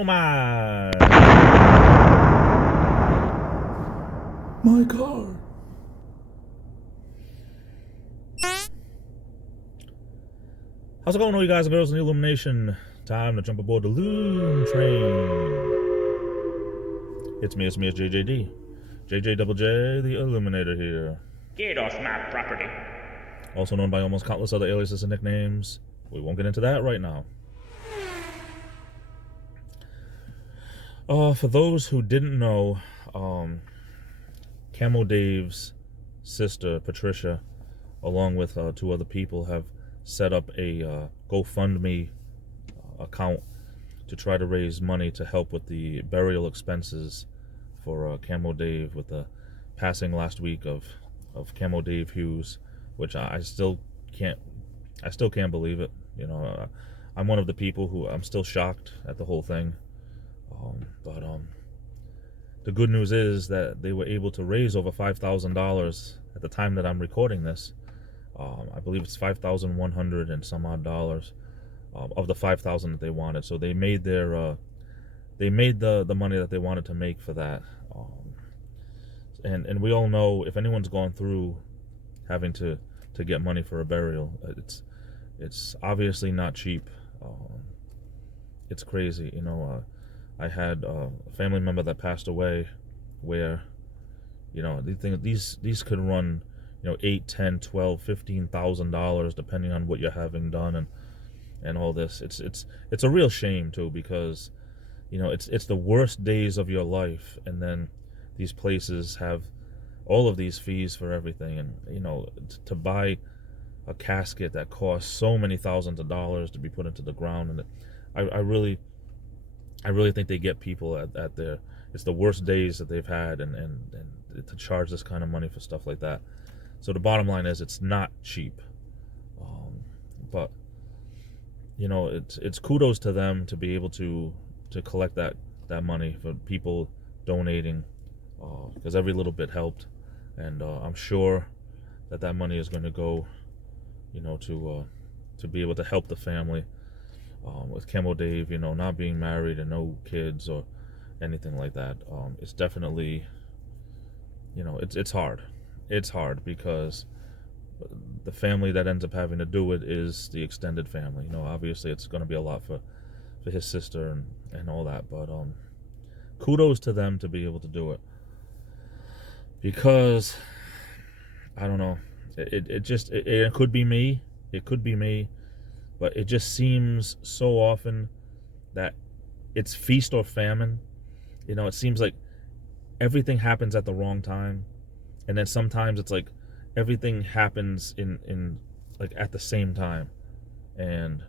Mailman! My car! How's it going, all you guys and girls in the Illumination? Time to jump aboard the Loom Train. It's me, it's JJD. JJ the Illuminator here. Get off my property. Also known by almost countless other aliases and nicknames. We won't get into that right now. For those who didn't know, Camo Dave's sister, Patricia, along with two other people, have set up a GoFundMe account to try to raise money to help with the burial expenses for Camo Dave, with the passing last week of Camo Dave Hughes, which I still can't believe it. You know, I'm one of the people who I'm still shocked at the whole thing. But the good news is that they were able to raise over $5,000 at the time that I'm recording this. I believe it's $5,100 and some odd dollars of the $5,000 that they wanted. So they made their the money that they wanted to make for that. And we all know, if anyone's gone through having to get money for a burial, it's obviously not cheap. It's crazy, you know. I had a family member that passed away where, you know, these could run, you know, $8, $10, $12, $15,000 depending on what you're having done and all this. It's a real shame too, because, you know, it's the worst days of your life, and then these places have all of these fees for everything, and, you know, to buy a casket that costs so many thousands of dollars to be put into the ground, and I really think they get people at their, it's the worst days that they've had, and to charge this kind of money for stuff like that. So the bottom line is, it's not cheap. But, you know, it's kudos to them to be able to collect that money for people donating, because every little bit helped, and I'm sure that money is going to go, you know, to be able to help the family. With Camo Dave, you know, not being married and no kids or anything like that, it's definitely, you know, it's hard. It's hard because the family that ends up having to do it is the extended family. You know, obviously it's going to be a lot for his sister and all that, but kudos to them to be able to do it, because I don't know, it could be me, but it just seems so often that it's feast or famine. You know, it seems like everything happens at the wrong time, and then sometimes it's like everything happens in like at the same time, and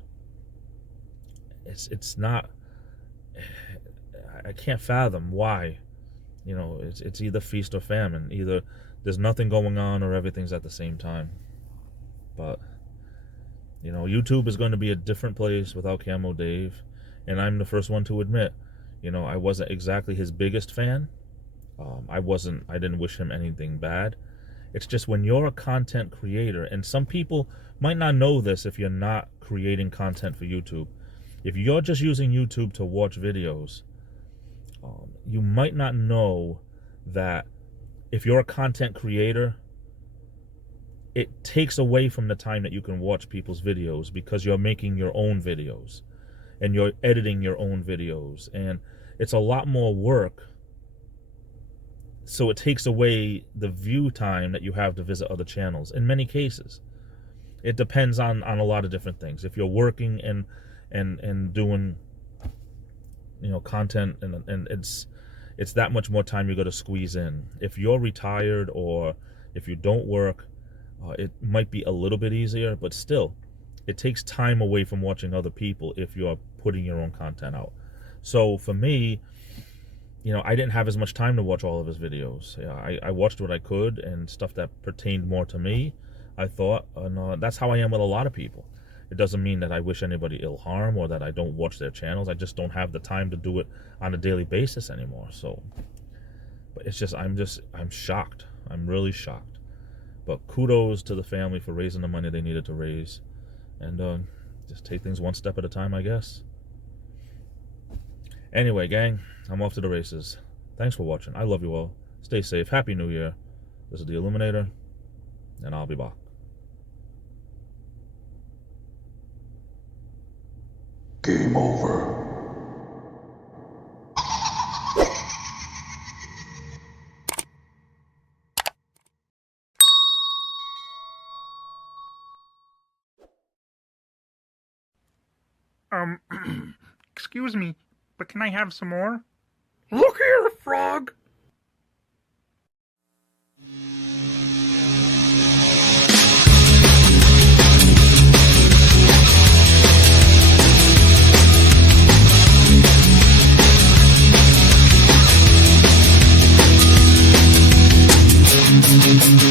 it's not, I can't fathom why. You know, it's either feast or famine. Either there's nothing going on or everything's at the same time. But, you know, YouTube is going to be a different place without Camo Dave, and I'm the first one to admit, you know, I wasn't exactly his biggest fan. I didn't wish him anything bad. It's just, when you're a content creator, and some people might not know this if you're not creating content for YouTube. If you're just using YouTube to watch videos, you might not know that if you're a content creator, it takes away from the time that you can watch people's videos, because you're making your own videos and you're editing your own videos, and it's a lot more work. So it takes away the view time that you have to visit other channels. In many cases, it depends on a lot of different things. If you're working and doing, you know, content, and it's that much more time you got to squeeze in. If you're retired or if you don't work, it might be a little bit easier, but still, it takes time away from watching other people if you're putting your own content out. So for me, you know, I didn't have as much time to watch all of his videos. Yeah, I watched what I could, and stuff that pertained more to me, I thought, and that's how I am with a lot of people. It doesn't mean that I wish anybody ill harm or that I don't watch their channels. I just don't have the time to do it on a daily basis anymore. So, but it's just, I'm shocked. I'm really shocked. But kudos to the family for raising the money they needed to raise, and just take things one step at a time, I guess. Anyway, gang, I'm off to the races. Thanks for watching. I love you all. Stay safe. Happy New Year. This is the Illuminator, and I'll be back. Game over. Excuse me, but can I have some more? Look here, frog! Thank you.